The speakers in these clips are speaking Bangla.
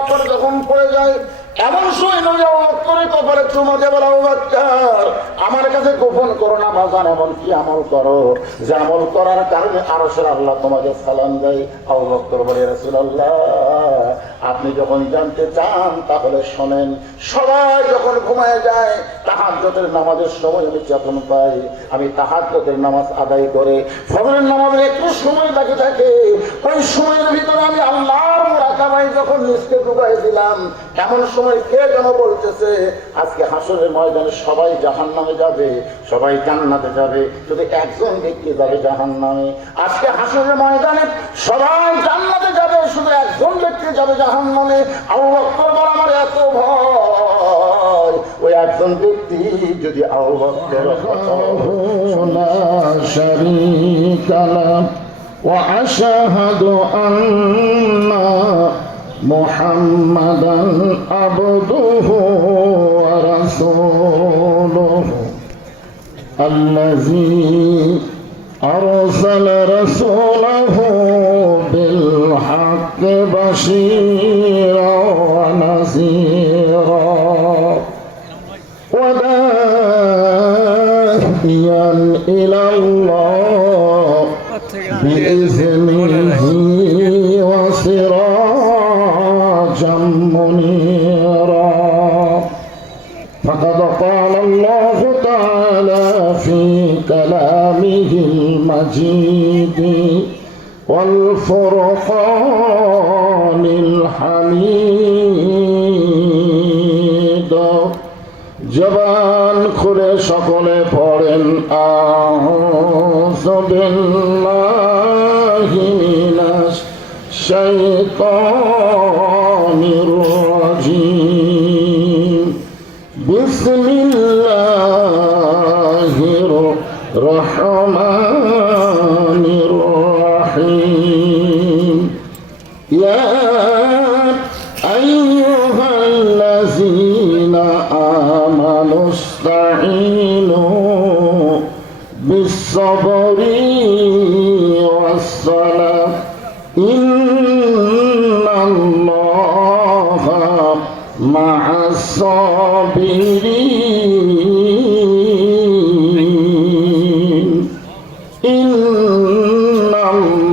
বকর যখন পড়ে যায় এমন সময় নবী আবু বকরের কপালে চুমা দিয়ে বলে, আবু বকর আমার কাছে গোপন করো না বাজার, এমন কি আমল করো যে আমল করার কারণে আরশের আল্লাহ তোমাকে সালাম দেয়। আবু বকর বলে, রাসূলুল্লাহ আপনি যখন জানতে চান তাহলে শোনেন। সবাই যখন ঘুমায় যায় তাহাজ্জুদের নামাজের সময় আমি চেতন পাই, আমি তাহাজ্জুদের নামাজ আদায় করে ফজরের নামাজের একটু সময় বাকি থাকে, ওই সময়ের ভিতরে আমি আল্লাহর মুরাকাবায় যখন নিজকে ডুবাই দিলাম, এমন সময় কে যেন বলতেছে আজকে হাসরের ময়দানে সবাই জাহান্নামে যাবে, সবাই জান্নাতে যাবে, শুধু একজন ব্যক্তি যাবে জাহান্নামে। আজকে হাসরের ময়দানে সবাই জান্নাতে যাবে, শুধু একজন ব্যক্তি যাবে জাহান্নামে। আবু বকর বলে, আমার এত ভয়, ওই একজন ব্যক্তি যদি আবু বকর লা শারীকা লাহু ওয়া আশহাদু আন্না মুহাম্মাদান আবদুহু ওয়া রাসূলুহু আল্লাযী আরসালা রাসূলাহু বিল হাক্কি বাশীরা ওয়া নাযীরা ওয়া দা'iyan ইলাল্লাহ বিইذনিহি ওয়া সিরাজাম মুনীরা। فقد قال الله تعالى في كلامه المجيد والفرقان الحميد। জবান খুলে সকলে পড়েন আউযু বিল্লাহি মিনাশ শাইতানির রাজীম। বিসমিল্লাহির রহমানির রহিম। ইয়া আইয়ুহাল্লাযীনা আমানু ইসতাঈনু বিস-সাবরি ওয়াস-সালাহ ইন্নাল্লাহা মা'আস-সাবিরিন।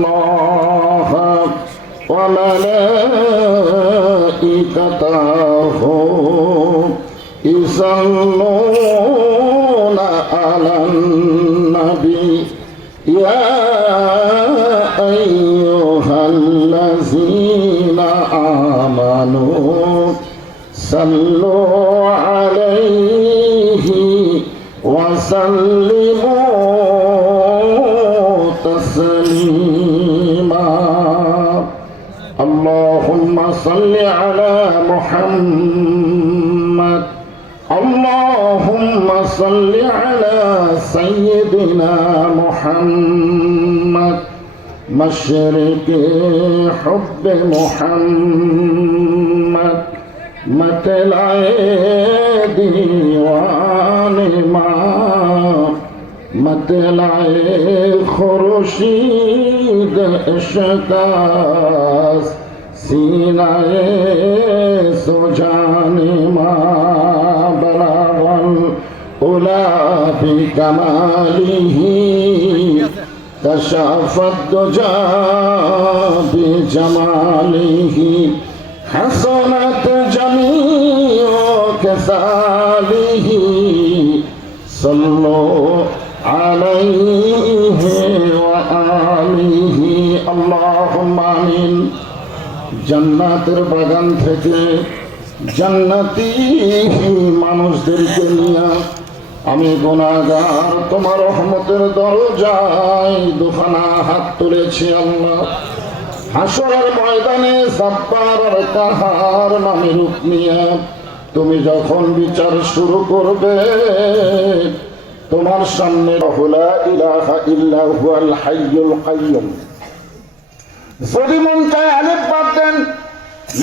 ইন্নাল্লাহা ওয়া মালাইকাতাহু ইউসাল্লুনা আলান নবী ইয়া আইয়ুহাল্লাযীনা আমানু সাল্লু আলাইহি ওয়া সাল্লিমু তাসলিমা। আল্লাহুম্মা সাল্লি আলা মুহাম্মাদ। اللهم صل على سيدنا محمد مشرق حب محمد مطلع ديوان ما مطلع خورشید اشتاس سینہ سجان ما بلغ العلا بكماله كشف الدجى بجماله حسنت جميع كفاله صلوا عليه وآله اللهم آمين। জান্নাতের বাগান থেকে জান্নাতি মানুষদেরকে নিয়ে আমি গুনাহগার তোমার রহমতের দরজায় দুখানা হাত তুলেছি আল্লাহ। হাসরের ময়দানে জাব্বার আর কাহার নামে রূপ নিয়ে তুমি যখন বিচার শুরু করবে, তোমার সামনে লা ইলাহা ইল্লা হুয়াল হাইয়ুল কাইয়ুম। যদি মন চায় আলিফ বাদ দেন,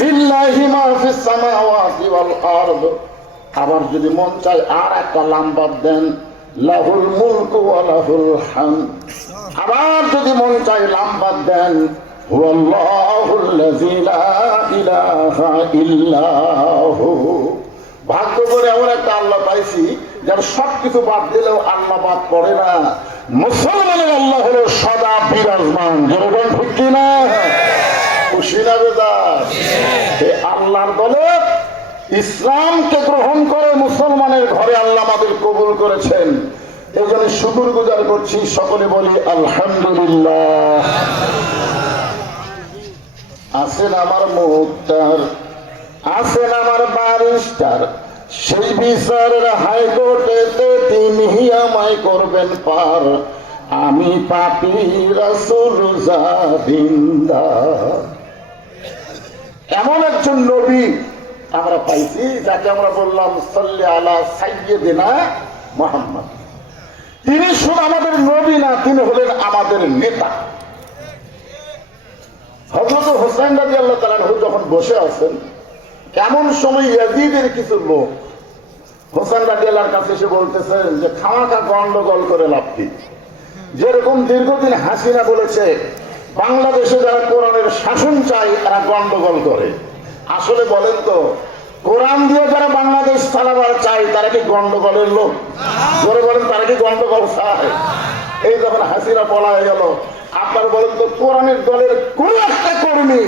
লিল্লাহি মা ফিস সামাওয়াতি ওয়াল আরদ। আবার যদি মন চায় আর একটা লাম বাদ দেন, লাহুল মুলকু ওয়া লাহুল হামদ। আবার যদি মন চায় লাম বাদ দেন, হুয়াল্লাহুল্লাযী লা ইলাহা ইল্লা হু। ভাগ্য করে এমন একটা আল্লাহ পাইছি যার সবকিছু বাদ দিলেও আল্লাহ বাদ পড়ে না। মুসলমানের আল্লাহ হলো সদা বিরাজমান। যেরকম ঠিক কিনা? খুশি না বেজার? এই আল্লাহর দলে ইসলামকে গ্রহণ করে মুসলমানের ঘরে আল্লাহ আমাদের কবুল করেছেন। এই জন্য শুকর গুজার করছি। সকলে বলি আলহামদুলিল্লাহ। আছেন আমার মুক্তার, আছেন আমার ব্যারিস্টার, সেই বিচারের হাইকোর্টেতে তিনি আমায় করবেন পার। আমি পাপী রাসূল জাবিন্দার। এমন একজন নবী আমরা পাইছি যাকে আমরা বললাম সাল্লি আলা সাইয়্যিদিনা মুহাম্মদ। তিনি শুধু আমাদের নবী না, তিনি হলেন আমাদের নেতা। হযরত হোসেন রাদিয়াল্লাহু তাআলা আনহু যখন বসে আছেন, এমন সময় ইয়াজিদের কিছু লোক হোসেন রাদিয়াল্লাহর কাছে এসে বলতেছেন যে খামাখা গন্ডগোল করে লাভ কি। যেরকম দীর্ঘদিন হাসিনা বলেছে বাংলাদেশে যারা কোরআনের শাসন চায় তারা গন্ডগোল করে। আসলে বলেন তো, কোরআন দিয়ে যারা বাংলাদেশ চালাবার চায় তারা কি গন্ডগোলের লোক? জোরে বলেন, তারা কি গন্ডগোল চায়? এই যখন হাসিনা পলায় গেল, আপনার বলেন তো কোরআনের দলের কোন একটা কর্মী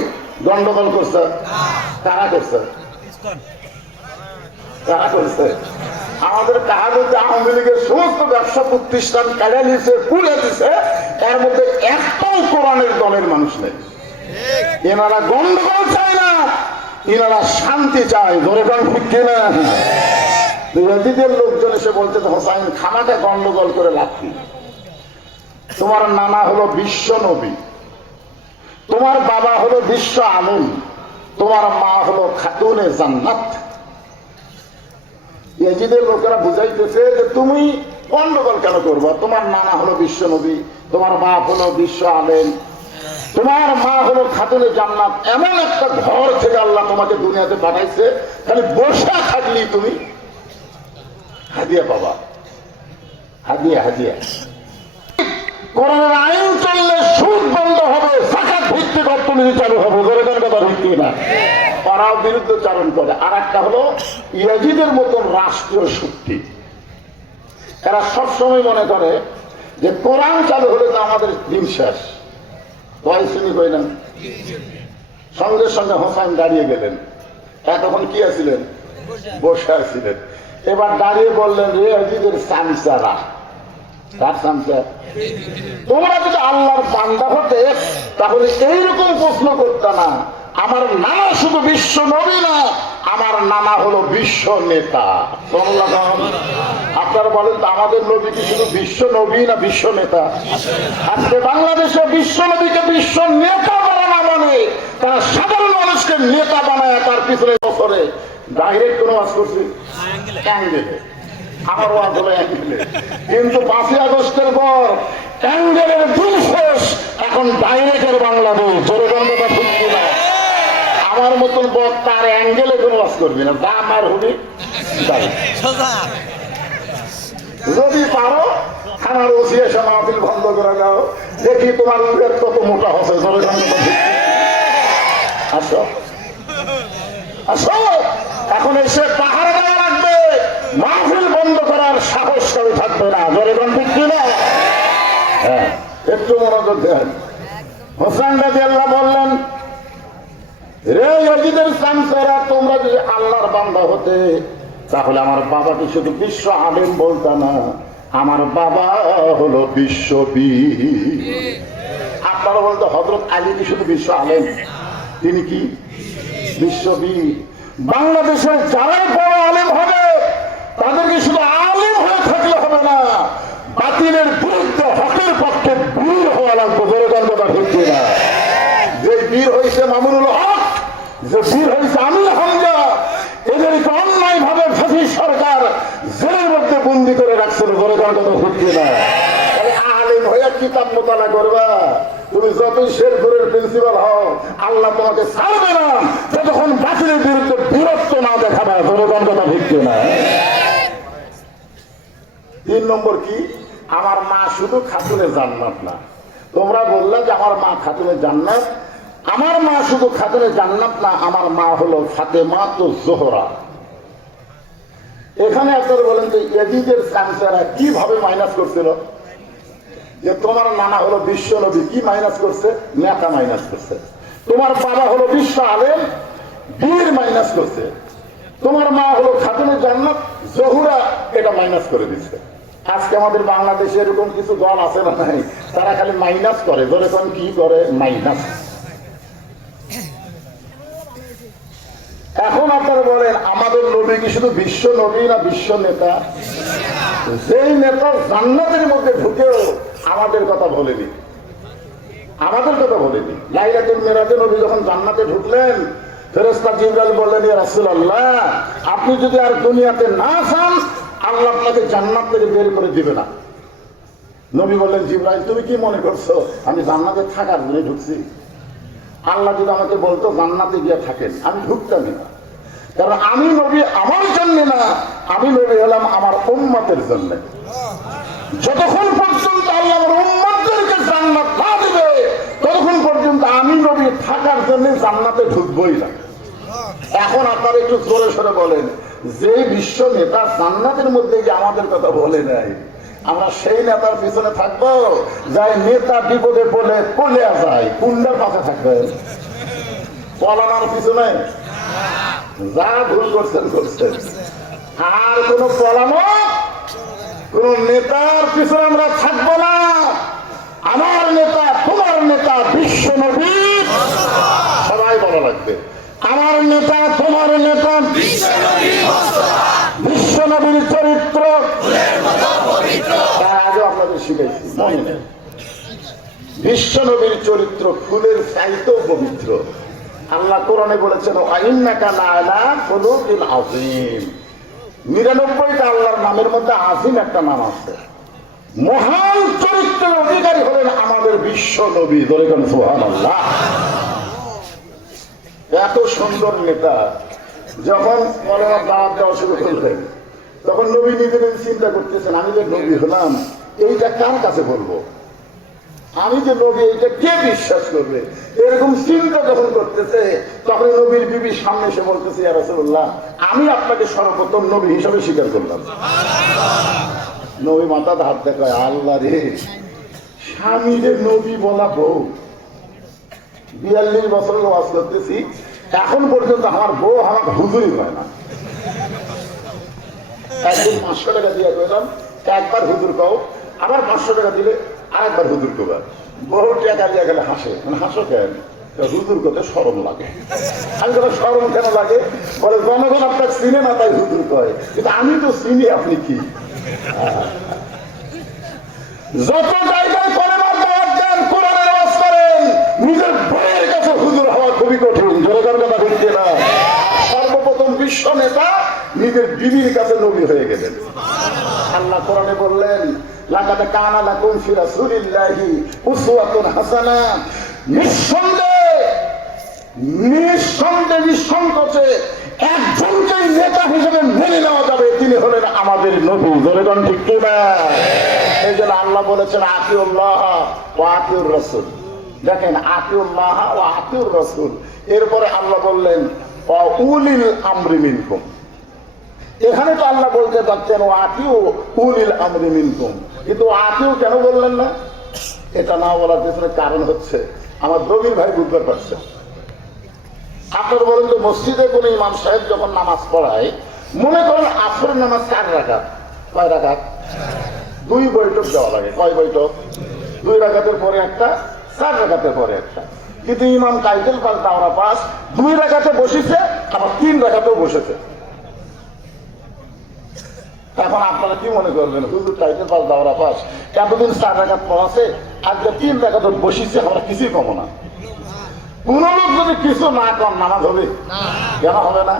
গন্ডগোল করছে? কারা করছে? কারা করছে? আমাদের কাহাদুতে আওয়ামী লীগের সমস্ত ব্যবসা প্রতিষ্ঠান কাজে নিয়েছে, পুড়ে দিছে, এর মধ্যে একটাও কোরআনের দলের মানুষ নেই। এনারা গন্ডগোল চায় না, এনারা শান্তি চায়। ধরে কারণ ঠিক কিনা? ইয়াজিদের লোকজন এসে বলতে হোসাইন খামাকে গন্ডগোল করে লাভ কি? তোমার নানা হলো বিশ্ব নবী, তোমার বাবা হলো বিশ্ব আলম, তোমার মা হলো খাতুনে জান্নাত। ইয়াজিদের লোকেরা বুঝাইতেছে যে তুমি গন্ডগোল কেন করবা? তোমার নানা হলো বিশ্ব নবী, তোমার বাপ হলো বিশ্ব আলেম, তোমার মা হলো খাতুনে জান্নাত। এমন একটা ঘর থেকে আল্লাহ তোমাকে দুনিয়াতে পাঠাইছে, খালি বসা থাকলি তুমি হাদিয়া পাবা। হাদিয়া হাদিয়া। কোরআনের আইন চললে সুদ বন্ধ হবে, যাকাত ভিত্তিক অর্থনীতি চালু হবে। গরিবের কথা ভিত্তি না, তারাও বিরুদ্ধচারণ করে। আর একটা হলো ইয়াজিদের মতন রাষ্ট্রীয় শক্তি। এরা সবসময় মনে করে যে কোরআন চালু হলে তো আমাদের দিন শেষ। না সঙ্গে সঙ্গে হোসেন দাঁড়িয়ে গেলেন। এতক্ষণ কি আছিলেন? বসে আছিলেন। এবার দাঁড়িয়ে বললেন, রে ইয়াজিদের চামচারা, কার চামচা? তোমরা যদি আল্লাহর বান্দা হতে তাহলে এইরকম প্রশ্ন করতে না। আমার নানা শুধু বিশ্ব নবী না, আমার নানা হলো বিশ্ব নেতা। আপনারা বলেন তো আমাদের নবী কি শুধু বিশ্ব নবী না বিশ্ব নেতা? আজকে বাংলাদেশে বিশ্ব নবীকে বিশ্ব নেতা বানানো মানে তারা সাধারণ মানুষকে নেতা বানায় তার পিছনে বছরে ডাইরেক্ট কোনো ওয়াজ করছি অ্যাঙ্গেলে। আমার ওয়াজ হলো অ্যাঙ্গেলে, কিন্তু 5ই আগস্টের পর অ্যাঙ্গেলের দিন শেষ, এখন ডাইরেক্টের বাংলাদেশ। জোরে কথা ঠিক কিনা? আমার মতন বক্তা আর অ্যাঙ্গেলে কোনো ওয়াজ করবি না, দাম আর হবি। যদি পারো থানার ওসি এসে মাহফিল বন্ধ করে দাও, দেখি তোমার উল্লেখ কত মোটা হচ্ছে। জোরে কথা ঠিক। আসো আসো, এখন এসে পাহাড় দেওয়া লাগবে, মাহফিল বন্ধ করার সাহস কারো থাকবে না। জোরে কথা ঠিক কিনা? হ্যাঁ, একটু মনোযোগ দেন। হোসেন রাদিয়াল্লাহু বললেন, রে ইয়াজিদের চামচারা, তোমরা যদি আল্লাহর বান্দা হতে তাহলে আমার বাবাকে শুধু বিশ্ব আলেম বলতা না, আমার বাবা হলো বিশ্ববীর। আপনারা বলতে হযরত আলী কি শুধু বিশ্ব আলেম? তিনি কি বিশ্ববীর? বাংলাদেশের যারাই বড় আলেম হবে তাদেরকে শুধু আলেম হয়ে থাকলে হবে না, বাতিলের বিরুদ্ধে হকের পক্ষে বীর হওয়া লাগবে। বড় কথা ঠিক না? যে বীর হয়েছে মামুনুল হক, যে বীর হয়েছে আমির হামজা, এদেরকে অন্যায় ভাবে ফাঁসি সরকার জেলের মধ্যে বন্দি করে রাখছিল। বড় কথা ঠিক না? আলেম হয়ে কিতাব মোতালা করবা, তুমি যতই শেরপুরের প্রিন্সিপাল হও, আল্লাহ তোমাকে ছাড়বে না যতক্ষণ বাতিলের বিরুদ্ধে বীরত্ব না দেখাবে। বড় কথা ঠিক না? 3 নম্বর কি? আমার মা শুধু খাতুনে জান্নাত না। তোমরা বললে যে আমার মা খাতুনে জান্নাত, আমার মা শুধু খাতুনে জান্নাত না, আমার মা হলো ফাতেমা তো জোহরা। এখানে আপনারা বলেন তো এজিদের চামচারা কিভাবে মাইনাস করছিল? যে তোমার নানা হলো বিশ্ব নবী, কি মাইনাস করছে? নেতা মাইনাস করছে। তোমার বাবা হলো বিশ্ব আলেম, বীর মাইনাস করছে। তোমার মা হলো খাতুনে জান্নাত জহুরা, এটা মাইনাস করে দিচ্ছে। আজকে আমাদের বাংলাদেশে এরকম কিছু দল আছে না নাই, তারা খালি মাইনাস করে। যেরকম কি করে? মাইনাস। এখন আপনারা বলেন আমাদের নবী কি শুধু বিশ্ব নবী না বিশ্ব নেতা? যেই নেতা জান্নাতের মধ্যে ঢুকেও আমাদের কথা বলেনি, আমাদের কথা বলেনি। লাইলাতুল মিরাজে নবী যখন জান্নাতে ঢুকলেন, ফেরেশতা জিবরাইল বললেন, ইয়া রাসূলুল্লাহ, আপনি যদি আর দুনিয়াতে না যান, আল্লাহ আপনাকে জান্নাত থেকে বের করে দিবে না। নবী বললেন, জিবরাইল তুমি কি মনে করছো আমি জান্নাতে থাকার জন্য ঢুকছি? আল্লাহ যদি আমাকে বলতো জান্নাতে গিয়ে থাকেন, আমি ঢুকতামই না। কারণ আমি নবী আমার জন্য না, আমি নবী হলাম আমার উম্মতের জন্য। যতক্ষণ পর্যন্ত আল্লাহ আমার উম্মতদেরকে জান্নাত না দিবে, ততক্ষণ পর্যন্ত আমি নবী থাকার জন্য জান্নাতে ঢুকবই না। এখন আপনারা একটু জোরে সরে বলেন, যে বিশ্ব নেতা জান্নাতের মধ্যে যে আমাদের কথা বলে নাই, আমরা সেই নেতার পিছনে থাকবো? যাই নেতা বিপদে পড়লে পড়ে যায়, কুন্ডার পাশে থাকবে, পলানোর পিছনে। যা ভুল করছেন করছেন। আর কোন পলানো, কোন নেতার পিছনে আমরা থাকবো না। আমার নেতা, তোমার নেতা বিশ্ব নবী, সবাই বলা লাগবে। আমার নেতা, তোমার নেতা বিশ্ব নবীর চরিত্র তার আগে আপনাদের শিখেছি, মনে নেই। বিশ্ব নবীর চরিত্র ফুলের চাইতেও পবিত্র। আল্লাহ কোরআনে বলেছেন, ওয়াইন্নাকা লাআলা খুলুকিন আযীম। ৯৯টা আল্লাহর নামের মধ্যে আযীম একটা নাম আছে। মহান চরিত্রের অধিকারী হলেন আমাদের বিশ্ব নবী। ধরে কোন সুবহানাল্লাহ। এত সুন্দর নেতা যখন মৌলানা দাওয়াত দেওয়া শুরু করলেন, তখন নবী নিজে নিজে চিন্তা করতেছেন, আমি যে নবী হলাম এইটা কার কাছে বলবো? আমি যে নবী, এইটা কে বিশ্বাস করবে? এরকম চিন্তা যখন করতেছে, তখন নবীর বিবি সামনে এসে বলতেছে, ইয়া রাসূলুল্লাহ, আমি আপনাকে সর্বপ্রথম নবী হিসাবে স্বীকার করলাম। নবী মাথাতে হাত দেখায়, আল্লাহ রে, স্বামীরে নবী বলা বউ। ৪২ বছরের ওয়াজ করতেছি, এখন পর্যন্ত আমার বউ আমাকে হুজুরই হয় না। একদিন ৫০০ টাকা দিয়ে কইলাম, একবার হুজুর কও, আবার ৫০০ টাকা দিলে আরেকবার হুজুর কবার। বহু টাকা দিয়ে গেলে হাসে, মানে হাসো কেন? হুজুর করতে শরম লাগে। আমি বলে শরম কেন লাগে? বলে জনগণ আপনার চিনে না তাই হুজুর কয়, কিন্তু আমি তো চিনি, আপনি কি? যত জায়গায় কলেমার দাওয়াত দেন, কোরআনের ওয়াজ করেন, নিজের বইয়ের কাছে হুজুর হওয়া খুবই কঠিন। জনগণ কথা বলছে না। সর্বপ্রথম বিশ্ব নেতা নিজের বিবির কাছে নবী হয়ে গেলেন। আল্লাহ কোরআনে বললেন, লাকাদ কানা লাকুম ফি রাসূলিল্লাহি উসওয়াতুন হাসানা। নিঃসন্দেহে নিঃসংকোচে একজনকেই নেতা হিসেবে মেনে নেওয়া যাবে, তিনি হলেন আমাদের নবী। জনগণ ঠিক কিনা? এই জন্য আল্লাহ বলেছেন, আতিউল্লাহ ওয়া আতিউর রাসূল। দেখেন, আতিউল্লাহ ওয়া আতিউর রাসূল। এরপরে আল্লাহ বললেন, ওয়া উলিল আমরি মিনকুম। এখানে তো আল্লাহ বলতে পারছেন ও আতিউ উলিল আমরি মিনকুম, কিন্তু আতিউ কেন বললেন না? এটা না বলার পেছনে কারণ হচ্ছে আমার দবির ভাই বুঝতে পারছে। আপনারা বলেন তো, মসজিদে কোন ইমাম সাহেব যখন নামাজ পড়ায়, মনে করেন আসরের নামাজ 4 রাকাত, কয় রাকাত? 2 বৈঠক দেওয়া লাগে। কয় বৈঠক? 2 রাকাতের পরে একটা, 4 রাকাতের পরে একটা। কিন্তু ইমাম কাইতেল পাল দাওরা পাস 2 রাকাতে বসেছে, আবার 3 রাকাতেও বসেছে। এখন আপনারা কি মনে করবেন, হুজুর টাইটেল পাস দাওরা পাস এতদিন 4 রাকাত পড়াছে, আজকে 3 রাকাত বসিছে, আমরা কিছুই কমো না। কোন লোক যদি কিছু না কম, নামাজ হবে? কেন হবে না?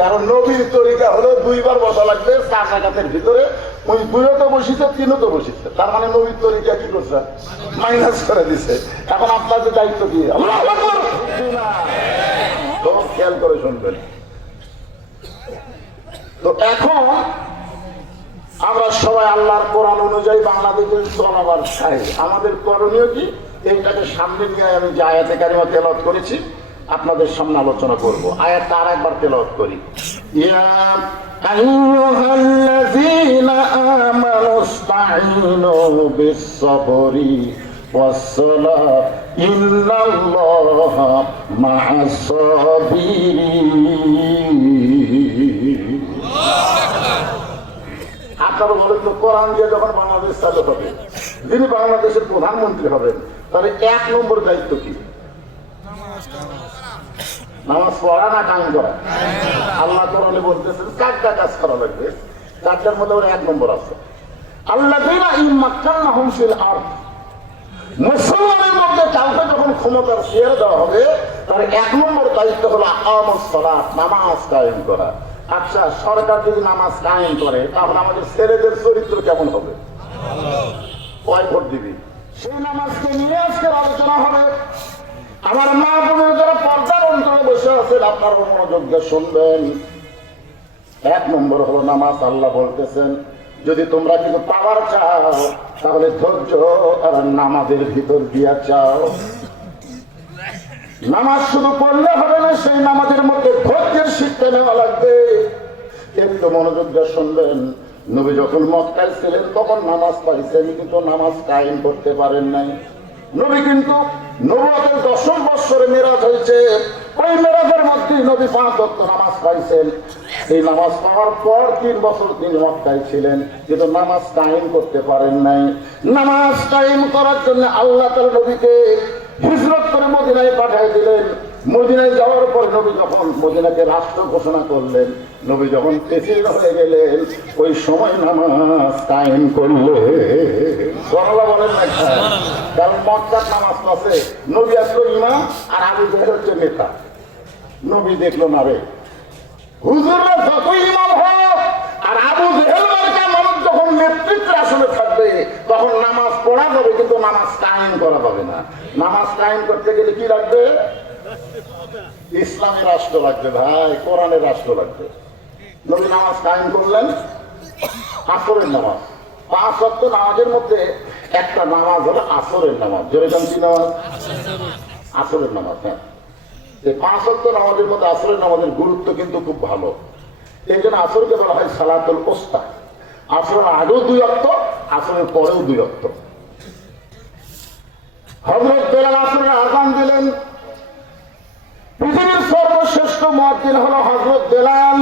কারণ নবীর তরিকা হলো 2 বার বসা লাগবে 4 রাকাতের ভিতরে। ওই 2ও তো বসিছে, 3ও তো বসিছে, তার মানে নবীর তরিকা কি করছে? মাইনাস করে দিছে। এখন আপনাদের দায়িত্ব কি? আল্লাহু আকবার। তখন খেয়াল করে শুনবেন। তো এখন আমরা সবাই আল্লাহর কোরআন অনুযায়ী বাংলাদেশের চলাবার চাই। আমাদের করণীয় কি? এইটাকে সামনে নিয়ে আমি যে আয়াতে কারিমা তেলাওয়াত করেছি আপনাদের সামনে আলোচনা করব। আয়াতটা আর একবার তেলাওয়াত করি। ইয়া আইয়ুহাল্লাযীনা আমানুস্তাঈনু বিস-সাবরি ওয়াস-সালাহ ইন্নাল্লাহা মা'আস-সাবিরিন। আপনারা বলেন তো, কোরআন দিয়ে যখন বাংলাদেশ চালু হবে, যিনি বাংলাদেশের প্রধানমন্ত্রী হবেন, তাহলে 1 নম্বর দায়িত্ব কি? নামাজ পড়া না কায়েম করা? আল্লাহ কোরআনে বলতেছেন 4টা কাজ করা লাগবে, 4টার মধ্যে ওর 1 নম্বর আছে। আল্লাযীনা ইম্মাক্কানাহুম ফিল আরদ, মুসলমানের মধ্যে কাউকে যখন ক্ষমতার চেয়ার দেওয়া হবে, তার 1 নম্বর দায়িত্ব হলো আকামুস সালাত, নামাজ কায়েম করা। আচ্ছা, সরকার যদি নামাজ কায়েম করে, তাহলে আমাদের ছেলেদের চরিত্র কেমন হবে? কয় ভোট দিবি? সেই নামাজকে নিয়ে আজকের আলোচনা হবে। আমার মা বোনের যারা পর্দার অন্তরে বসে আছেন, আপনারা মনোযোগ দিয়ে শুনবেন। 1 নম্বর হলো নামাজ। আল্লাহ বলতেছেন, যদি তোমরা কিছু পাওয়ার চাও, তাহলে ধৈর্য আর নামাজের ভিতর দিয়া চাও। নামাজ শুধু পড়লে হবে না, সেই নামাজের মধ্যে ধৈর্যের শিক্ষা নেওয়া লাগবে। একটু মনোযোগ দিয়ে শুনবেন। নবী যখন মক্কায় ছিলেন তখন নামাজ পাইছেন, কিন্তু নামাজ কায়েম করতে পারেন নাই। নবী কিন্তু নবুয়তের 10ম বৎসরে মেরাজ হয়েছে। ওই মেরাজের মধ্যে নবী 5 ওয়াক্ত নামাজ পাইছেন। এই নামাজ পাওয়ার পর 3 বছর তিনি মক্কায় ছিলেন, কিন্তু নামাজ কায়েম করতে পারেন নাই। নামাজ কায়েম করার জন্য আল্লাহ তাআলা নবীকে হিজরত করে মদিনায় পাঠিয়ে দিলেন। মদিনায় যাওয়ার পর নবী যখন মদিনাকে রাষ্ট্র ঘোষণা করলেন, নবী যখন প্রেসিডেন্ট হয়ে গেলেন, ওই সময় নামাজ কায়েম করলে বলেন না, কারণ মক্কার নামাজ আছে। নবী আসলো ইমাম আর আবু জেহেল হচ্ছে নেতা। নবী দেখলো না রে, হুজুররা যত ইমাম হোক আর আবু জেহেল মার্কা মানুষ যখন নেতৃত্বের আসনে থাকবে, তখন নামাজ পড়া যাবে, কিন্তু নামাজ কায়েম করা যাবে না। নামাজ কায়েম করতে গেলে কি লাগবে? ইসলামী রাষ্ট্র লাগবে ভাই, কোরআনের রাষ্ট্র লাগবে। নবী নামাজ কায়েম করলেন, আসরের নামাজ। 5 ওয়াক্ত নামাজের মধ্যে একটা নামাজ হলো আসরের নামাজ। যেরকম কি নামাজ? আসরের নামাজ। হ্যাঁ, এই 5 ওয়াক্ত নামাজের মধ্যে আসরের নামাজের গুরুত্ব কিন্তু খুব ভালো। এই জন্য আসরকে বলা হয় সালাতুল উস্তা। আসরের আগেও 2 ওয়াক্ত, আসরের পরেও 2 ওয়াক্ত। হযরত বেলাল আসরের আযান দিলেন। পৃথিবীর সর্বশ্রেষ্ঠ মুয়াজ্জিন হলো হযরত বেলাল।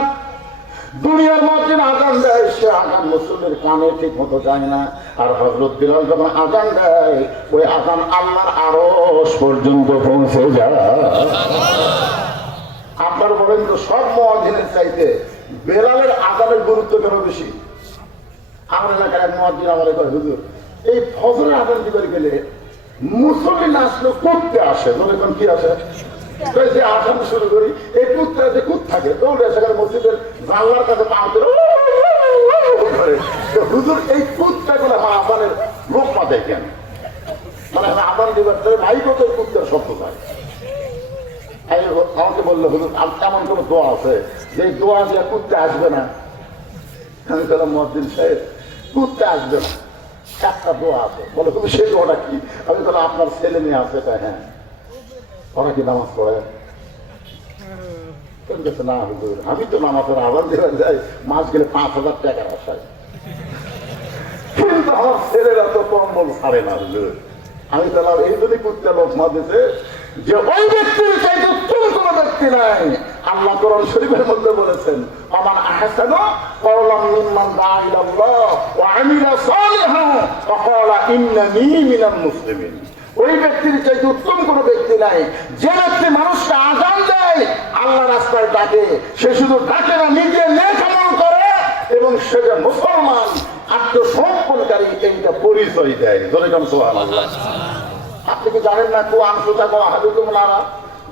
দুনিয়ার মুয়াজ্জিন আযান দেয়, সে আযান মুসলিমের কানে ঠিক মতো যায় না। আর হযরত বেলাল যখন আযান দেয়, ওই আযান আল্লাহর আরশ পর্যন্ত পৌঁছে যায়। আপনারা বলেন তো, সব মুয়াজ্জিনের চাইতে বেলালের আযানের গুরুত্ব কেন বেশি? আমার এলাকার এক মুয়াজ্জিন আমারে কয়, হুজুর এই ফজরের আযান দিবার গেলে মুসল্লি না আসলে করতে আসে। বলেন কি আসে? যে আসাম শুরু করি, এই কুত্তা যে কুত থাকে দৌড়ে সেখানে মসজিদের জানলার কাছে পা ধরে হুজুর এই কুত্তা গুলো আসানের লোক পা দেখেন, মানে আসান দিবার ভাই কত কুত্তার শব্দ পায়। আমাকে বললো, হুজুর এমন কোন দোয়া আছে যে দোয়া দিয়ে কুত্তে আসবে না? আমি বললাম, মসজিদ সাহেব কুত্তে আসবে না, একটা দোয়া আছে। বলে তুমি সেই দোয়াটা কি? আমি বললাম, আপনার ছেলে মেয়ে আছে। হ্যাঁ, ওরা কি নামাজ পড়ে? না হুজুর, আমি তো নামাজের আযান দেওয়া যাই, মাস গেলে 5,000 টাকার আশায়, কিন্তু আমার ছেলেরা তো কম্বল ছাড়ে না হুজুর। আমি বললাম, এই যদি কুত্তা লোক মাঝেছে যে ওই ব্যক্তির চাইতে উত্তম কোন ব্যক্তি নাই। আল্লাহ কোরআন শরীফের মধ্যে বলেছেন, আমান আহসানু কাওলাম মিম্মান দাআ ইলাল্লাহ ওয়া আমিলা সালিহান ওয়া ক্বালা ইন্নানী মিনাল মুসলিমিন। ওই ব্যক্তির চাইতে উত্তম কোন ব্যক্তি নাই, যে ব্যক্তি মানুষকে আযান দেয়, আল্লাহ রাস্তায় ডাকে, সে শুধু ডাকে না, নিজে নেক আমল করে এবং সে যে মুসলমান আত্মসমর্পণকারী, এইটা পরিচয় দেয়। যেরকম সুবহানাল্লাহ। আপনি কি জানেন না,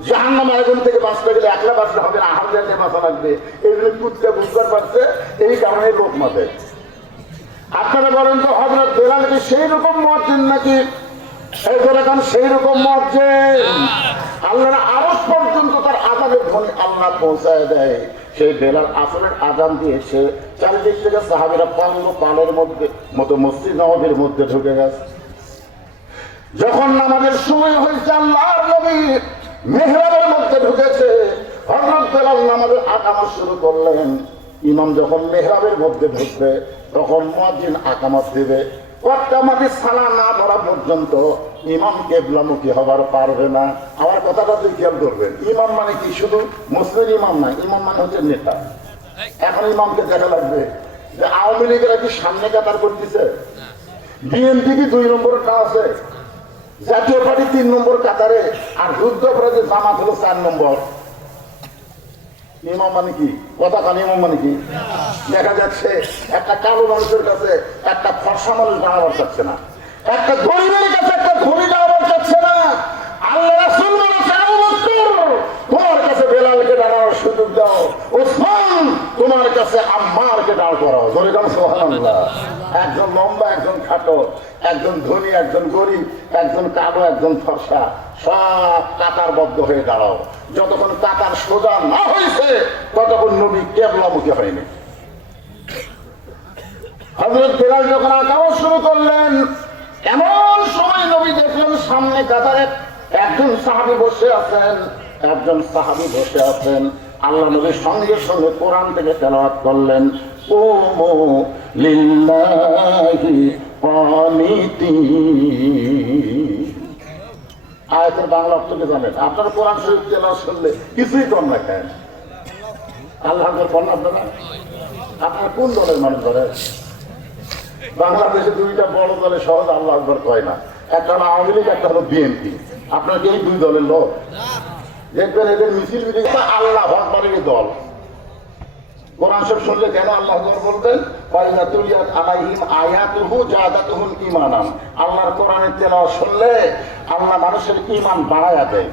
জাহান্নামে আগুন থেকে বাঁচতে গেলে একলা বাঁচতে হবে না, আহাজার দিয়ে বাঁচা লাগবে। এই জন্য কুত্তা বুঝতে পারছে, এই কারণে লোক মাঝে। আপনারা বলেন তো, হযরত বেলাল কি সেই রকম মুয়াজ্জিন নাকি? সেই রকম মুয়াজ্জিন। আল্লাহর আরশ পর্যন্ত তার আযানের ধ্বনি আল্লাহ পৌঁছায় দেয়। সেই বেলাল আসরের আযান দিয়েছে, চারিদিক থেকে সাহাবীরা পালের মধ্যে মতো মসজিদ নববীর মধ্যে ঢুকে গেছে। যখন নামাজের সময় হয়েছে আল্লাহর নবী মেহরাবের মধ্যে ঢুকেছে, হযরত বেলাল নামাজের আকামত শুরু করলেন। ইমাম যখন মেহরাবের মধ্যে ঢুকবে তখন মুয়াজ্জিন আকামত দিবে। ওয়াক্তামাতি সালা না ধরা পর্যন্ত ইমাম কিবলামুখী হবার পারবে না। আমার কথাটা তুই খেয়াল করবেন, ইমাম মানে কি শুধু মুসলিম ইমাম না, ইমাম মানে হচ্ছে নেতা। এখন ইমামকে দেখা লাগবে যে আওয়ামী লীগেরা কি সামনে কাতার করতেছে, বিএনপি কি 2 নম্বরটা আছে, জাতীয় পার্টি 3 নম্বর কাতারে, আর যুদ্ধ অপরাধের জামাত হলো 4 নম্বর। ইমাম মানে কি কথা কান, ইমাম মানে কি? দেখা যাচ্ছে একটা কালো মানুষের কাছে একটা ফর্সা মানুষ দাঁড়াবার চাচ্ছে না, একটা গরিবের কাছে একটা ধনী দাঁড়াবার চাচ্ছে না। আল্লাহ রাসূল বলেছেন, আবু বকর তোমার কাছে বেলালকে দাঁড়ানোর সুযোগ দাও, ওসমান তোমার কাছে আম্মারকে দাঁড় করাও। জোরে বলেন সুবহানাল্লাহ। একজন লম্বা, একজন খাটো, একজন ধনী, একজন গরিব, একজন কালো, একজন ফর্সা, সব কাতারবদ্ধ হয়ে দাঁড়াও। যতক্ষণ কাতার সোজা না হয়েছে ততক্ষণ নবী কিবলামুখী হয়নি। হযরত বেলাল যখন আকামত শুরু করলেন, এমন সময় নবী দেখলেন সামনে কাতারে একজন সাহাবী বসে আছেন, একজন সাহাবী বসে আছেন। আল্লাহ নবী সঙ্গে সঙ্গে কোরআন থেকে তেলাওয়াত করলেন, কুমু লিল্লাহি কানিতিন। আয়াতের বাংলা অর্থকে জানেন আপনারা? কোরআন শরীফ তেলাওয়াত শুনলে কিছুই কম না কেন? আল্লাহ কন্যা আপনারা, আপনারা কোন দলের মানুষ ধরেন? বাংলাদেশে 2টা বড় দলে সহজ আল্লাহ আকবার কয় না, একটা হলো আওয়ামী লীগ, একটা হলো বিএনপি। আপনার কি এই 2 দলের লোক? দেখবেন এদের মিছিল মিটিং আল্লাহ আকবারের দল। কোরআন শরীফ শুনলে কেন আল্লাহ আকবার বলবেন? ওয়াইযা তুলিয়াত আলাইহিম আয়াতুহু জাদাতুহুম ঈমানান। আল্লাহর কোরআনের তেলাওয়াত শুনলে আল্লাহ মানুষের ঈমান বাড়ায়া দেয়।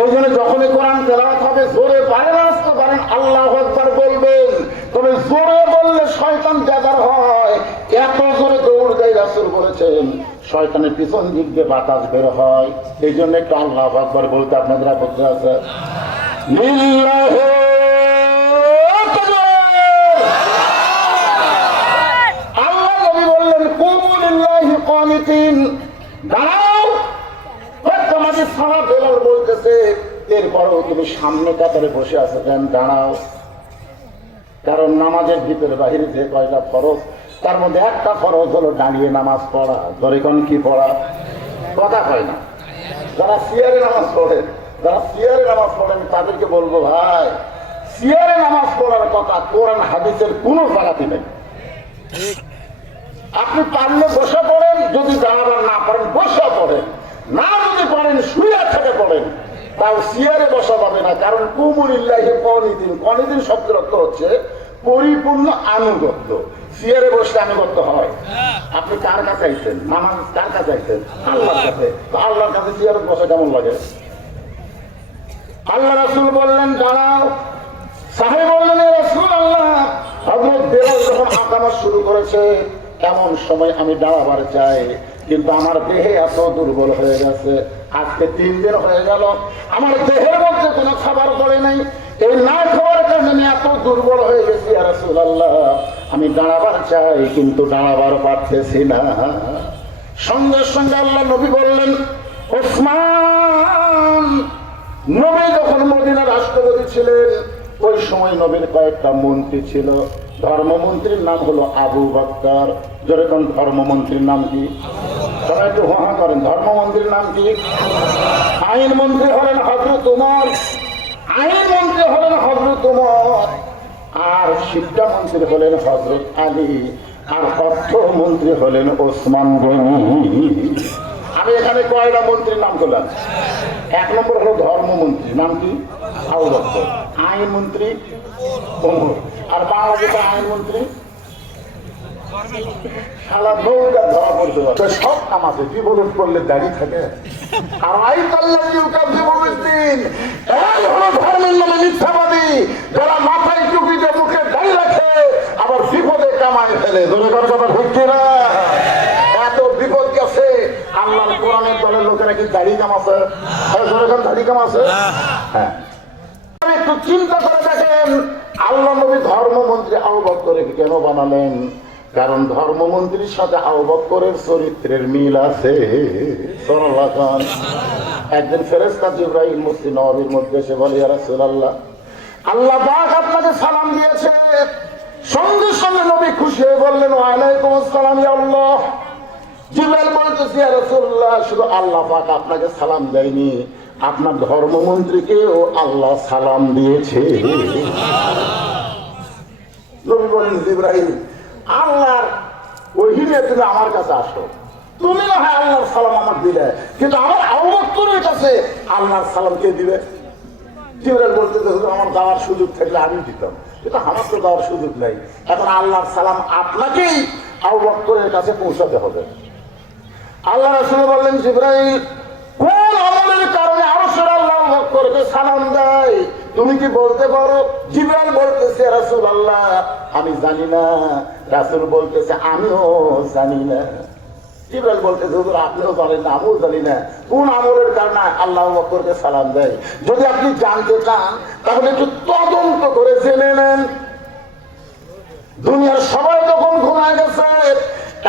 এই জন্য যখনই কোরআন তেলাওয়াত হবে জোরে পারেন আসতে পারেন আল্লাহু আকবার বলবেন, তবে জোরে বললে শয়তান জাগার হয়। এত জোরে দৌড় দেয় রাসূল বলেছেন, শয়তানের পিছন দিক দিয়ে বাতাস বের হয়। এই জন্য একটু আল্লাহু আকবার বলতে আপনাদের আপত্তি আছে? লিল্লাহি আল্লাহ নবী বললেন, কুমু লিল্লাহি কানিতিন, দাঁড়াও। তোমাদের সাহাবা বেলাল বলতেছে, এরপরেও তুমি সামনে কাতারে বসে আছেন, দাঁড়াও। কারণ নামাজের ভিতরে বাহিরে যে 5টা ফরজ, তার মধ্যে একটা ফরজ হলো দাঁড়িয়ে নামাজ পড়া। ধরেন কি পড়া? কথা হয় না। যারা সিয়ারে নামাজ পড়েন, যারা সিয়ারে নামাজ পড়েন তাদেরকে বলবো, ভাই সিয়ারে নামাজ পড়ার কথা কোরআন হাদিসের কোনো জায়গাতে নেই। আপনি পারলে বসে পড়েন, যদি দাঁড়াবার না পারেন বসে পড়েন, না যদি পারেন শুয়ে থেকে পড়েন, তাও সিয়ারে বসা পাবে না। কারণ কুমু লিল্লাহি কানিতিন, কানিতিন শব্দের অর্থ হচ্ছে পরিপূর্ণ আনুগত্য। সিয়ারে বসলে আনুগত্য হয়। আপনি কার কাছে আইছেন? নামাজ কার কাছে আইছেন? আল্লাহর কাছে। তো আল্লাহর কাছে সিয়ারে বসা কেমন লাগে? আল্লাহ রাসূল বললেন, দাঁড়াও। সাহাবী বললেন, ইয়া রাসূলুল্লাহ, হযরত বেলাল যখন আকামত শুরু করেছে এমন সময় আমি দাঁড়াবার চাই, কিন্তু আমার দেহে এত দুর্বল হয়ে গেছে। আজকে 3 দিন হয়ে গেল আমার দেহের মধ্যে কোনো খাবার পড়ে নাই। এই না খাওয়ার কারণে আমি এত দুর্বল হয়ে গেছি। ইয়া রাসূলুল্লাহ, আমি দাঁড়াবার চাই কিন্তু দাঁড়াবার পারতেছি না। সঙ্গে সঙ্গে আল্লাহ নবী বললেন, ওসমান। নবী যখন মদিনার রাষ্ট্রপতি ছিলেন ওই সময় নবীর কয়েকটা মন্ত্রী ছিল। ধর্মমন্ত্রীর নাম হলো আবু বকর। যেরকম ধর্মমন্ত্রীর নাম কি? সবাই একটু হাঁ করেন। ধর্মমন্ত্রীর নাম কি? আইন মন্ত্রী হলেন হযরত ওমর, আইন মন্ত্রী হলেন হযরত ওমর, আর শিক্ষা মন্ত্রী হলেন হযরত আলী, আর অর্থমন্ত্রী হলেন ওসমান গনি। আমি এখানে কয়টা মন্ত্রীর নাম করলাম? 1 নম্বর হলো ধর্মমন্ত্রী, নাম কি? আবু বকর। আইন মন্ত্রী ওমর। আর বাংলাদেশের আইনমন্ত্রী সারা নৌকা ধরা পড়তে পারে। সব কাম আছে, বিপদ করলে দাঁড়িয়ে থাকে। আর ধর্মের নামে মিথ্যাবাদী, যারা মাথায় টুপিতে মুখে দাঁড়িয়ে রাখে আবার বিপদে কামাই ফেলে। কথা ঢুকছে না? এত বিপদ গেছে। আল্লাহর কোরআনের দলের লোকেরা কি দাড়ি কামাছে? দাড়ি কামাছে? হ্যাঁ, একটু চিন্তা করে দেখেন আল্লাহ নবী ধর্মমন্ত্রী আবু বকরকে কেন বানালেন? কারণ ধর্মমন্ত্রীর সাথে আবু বকরের চরিত্রের মিল আছে। একদিন ফেরেশতা জিবরাইল মসজিদ নববীর মধ্যে এসে বলে, ইয়া রাসূলুল্লাহ, আল্লাহ পাক আপনাকে সালাম দিয়েছে। সঙ্গে সঙ্গে নবী খুশি হয়ে বললেন, ওয়া আলাইকুম আসসালাম ইয়া আল্লাহ। জিবরাইল বলতেছে, ইয়া রাসূলুল্লাহ, শুধু আল্লাহ পাক আপনাকে সালাম দেয়নি, আপনার ধর্মমন্ত্রীকেও আল্লাহ সালাম দিয়েছে। নবী বলেন, জিবরাইল, আল্লাহর ওহী নিয়ে তুমি আমার কাছে আসো, তুমি না হয় আল্লাহর সালাম আমার দিলে, কিন্তু আমার আবু বকরের কাছে আল্লাহর সালাম কে দিবে? জিবরাইল বলতেছে, আমার দেওয়ার সুযোগ থাকলে আমি দিতাম, কিন্তু আমার তো দেওয়ার সুযোগ নাই। এখন আল্লাহর সালাম আপনাকেই আবু বকরের কাছে পৌঁছাতে হবে। আল্লাহ রাসূল বললেন, জিবরাইল, কোন আমলের কারণে আরশের আল্লাহ আবু বকরকে সালাম দেয় তুমি কি বলতে পারো? জিবরাইল বলতেছে, রাসূলুল্লাহ, আমি জানি না। রাসূল বলতেছে, আমিও জানি না। জিবরাইল বলতেছে, হুজুর আপনিও জানেন না, আমিও জানি না কোন আমলের কারণে আল্লাহ আবু বকরকে সালাম দেয়। যদি আপনি জানতে চান তাহলে একটু তদন্ত করে জেনে নেন। দুনিয়ার সবাই যখন ঘুমায় গেছে,